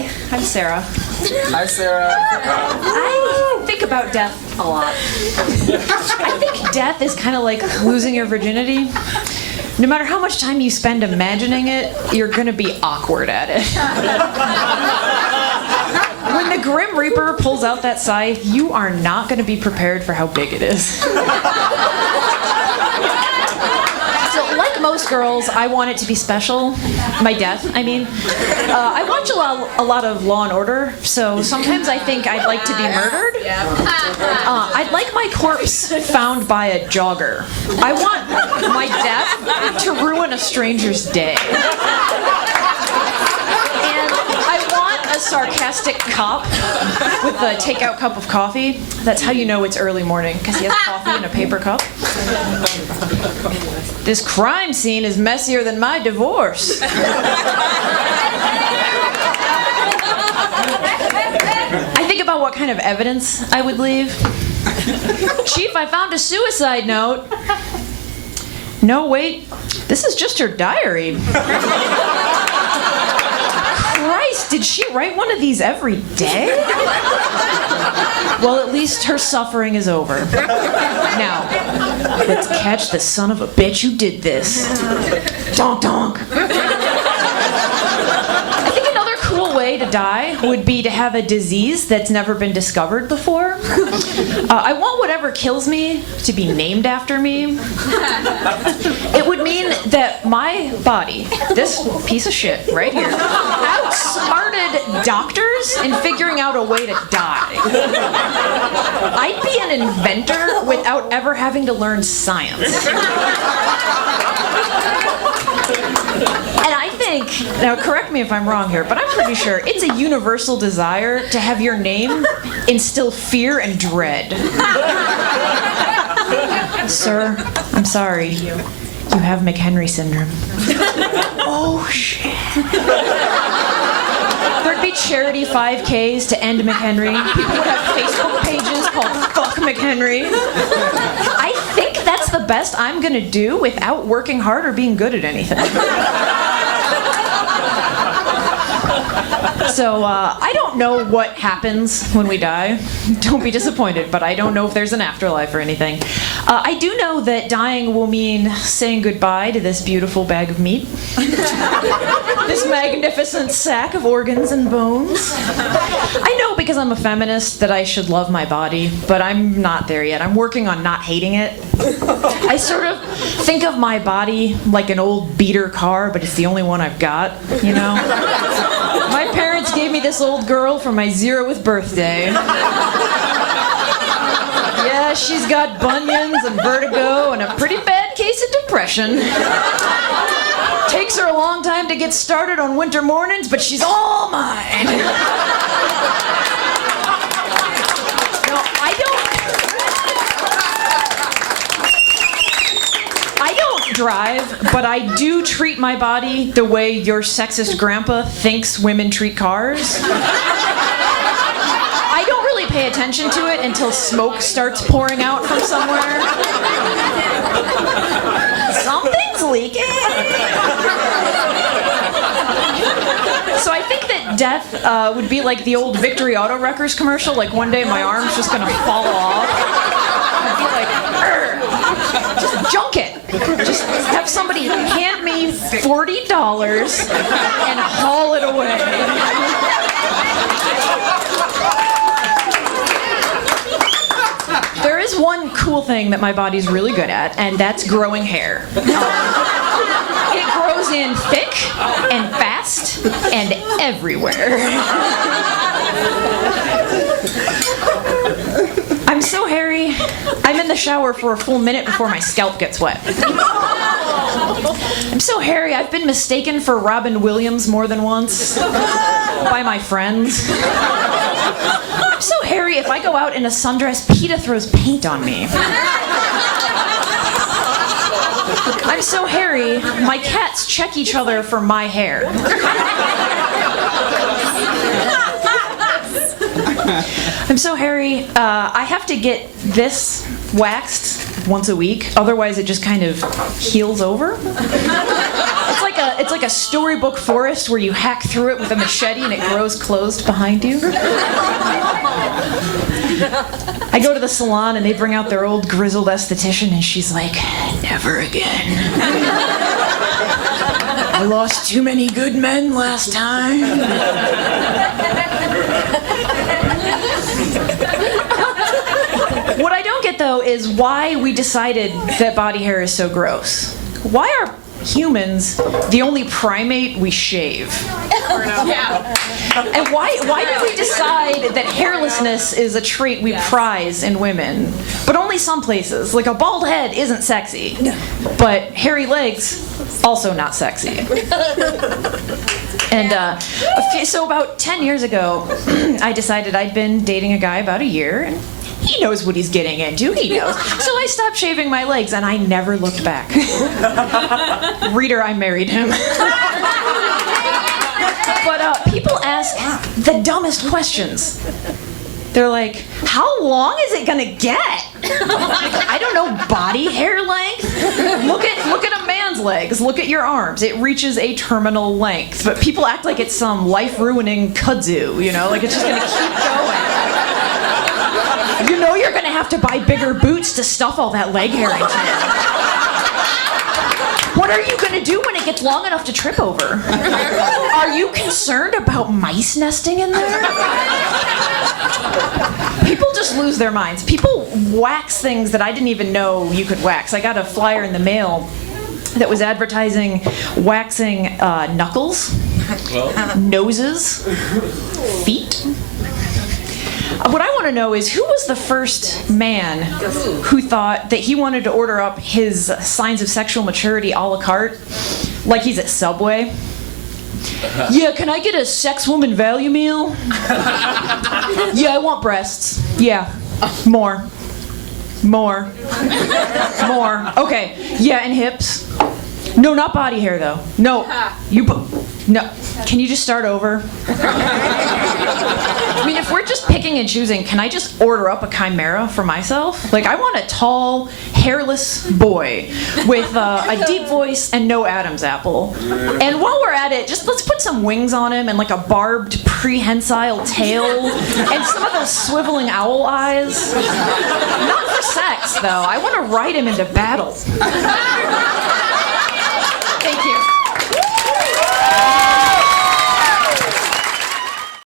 Hi, I'm Sarah. Hi, Sarah. I think about death a lot. I think death is kind of like losing your virginity. No matter how much time you spend imagining it, you're gonna be awkward at it. When the Grim Reaper pulls out that scythe, you are not gonna be prepared for how big it is. So, like most girls, I want it to be special. My death, I mean. I watch a lot of Law and Order, so sometimes I think I'd like to be murdered. I'd like my corpse found by a jogger. I want my death to ruin a stranger's day. And I want a sarcastic cop with a takeout cup of coffee. That's how you know it's early morning, because he has coffee in a paper cup. This crime scene is messier than my divorce. I think about what kind of evidence I would leave. Chief, I found a suicide note. No, wait, this is just her diary. Christ, did she write one of these every day? Well, at least her suffering is over. Now, let's catch the son of a bitch who did this. Donk donk. I think another cool way to die would be to have a disease that's never been discovered before. I want whatever kills me to be named after me. It would mean that my body, this piece of shit right here, outsmarted doctors in figuring out a way to die. I'd be an inventor without ever having to learn science. And I think, now correct me if I'm wrong here, but I'm pretty sure it's a universal desire to have your name instill fear and dread. Sir, I'm sorry. You have McHenry syndrome. Oh, shit. There'd be charity 5Ks to end McHenry. People would have Facebook pages called Fuck McHenry. I think that's the best I'm gonna do without working hard or being good at anything. So, I don't know what happens when we die. Don't be disappointed, but I don't know if there's an afterlife or anything. I do know that dying will mean saying goodbye to this beautiful bag of meat. This magnificent sack of organs and bones. I know because I'm a feminist that I should love my body, but I'm not there yet. I'm working on not hating it. I sort of think of my body like an old beater car, but it's the only one I've got, you know? My parents gave me this old girl for my 0th birthday. Yeah, she's got bunions and vertigo and a pretty bad case of depression. Takes her a long time to get started on winter mornings, but she's all mine. No, I don't drive, but I do treat my body the way your sexist grandpa thinks women treat cars. I don't really pay attention to it until smoke starts pouring out from somewhere. Something's leaking. So I think that death would be like the old Victory Auto Wreckers commercial. Like one day my arm's just gonna fall off. I'd be like, just junk it. Just have somebody hand me $40 and haul it away. There is one cool thing that my body's really good at, and that's growing hair. It grows in thick and fast and everywhere. I'm so hairy, I'm in the shower for a full minute before my scalp gets wet. I'm so hairy, I've been mistaken for Robin Williams more than once by my friends. I'm so hairy, if I go out in a sundress, PETA throws paint on me. I'm so hairy, my cats check each other for my hair. I'm so hairy, I have to get this waxed once a week, otherwise it just kind of heals over. it's like a storybook forest where you hack through it with a machete and it grows closed behind you. I go to the salon and they bring out their old grizzled esthetician and she's like, never again. I lost too many good men last time. What I don't get, though, is why we decided that body hair is so gross. Why are humans the only primate we shave? Yeah. And why did we decide that hairlessness is a trait we prize in women? But only some places. Like a bald head isn't sexy. But hairy legs, also not sexy. And so about 10 years ago, I decided I'd been dating a guy about a year, and he knows what he's getting into. He knows. So I stopped shaving my legs, and I never looked back. Reader, I married him. But people ask the dumbest questions. They're like, how long is it gonna get? I don't know, body hair length? Look at a man's legs. Look at your arms. It reaches a terminal length. But people act like it's some life-ruining kudzu, you know? Like it's just gonna keep going. You know you're gonna have to buy bigger boots to stuff all that leg hair into. What are you gonna do when it gets long enough to trip over? Are you concerned about mice nesting in there? People just lose their minds. People wax things that I didn't even know you could wax. I got a flyer in the mail that was advertising waxing knuckles, noses, feet. What I want to know is who was the first man who thought that he wanted to order up his signs of sexual maturity a la carte, like he's at Subway? Yeah, can I get a sex woman value meal? Yeah, I want breasts. Yeah, more. Okay, yeah, and hips. No, not body hair though. No, no. Can you just start over? I mean, if we're just picking and choosing, can I just order up a chimera for myself? Like, I want a tall, hairless boy with a deep voice and no Adam's apple. And while we're at it, just let's put some wings on him and like a barbed prehensile tail and some of those swiveling owl eyes. Not for sex, though. I want to ride him into battle.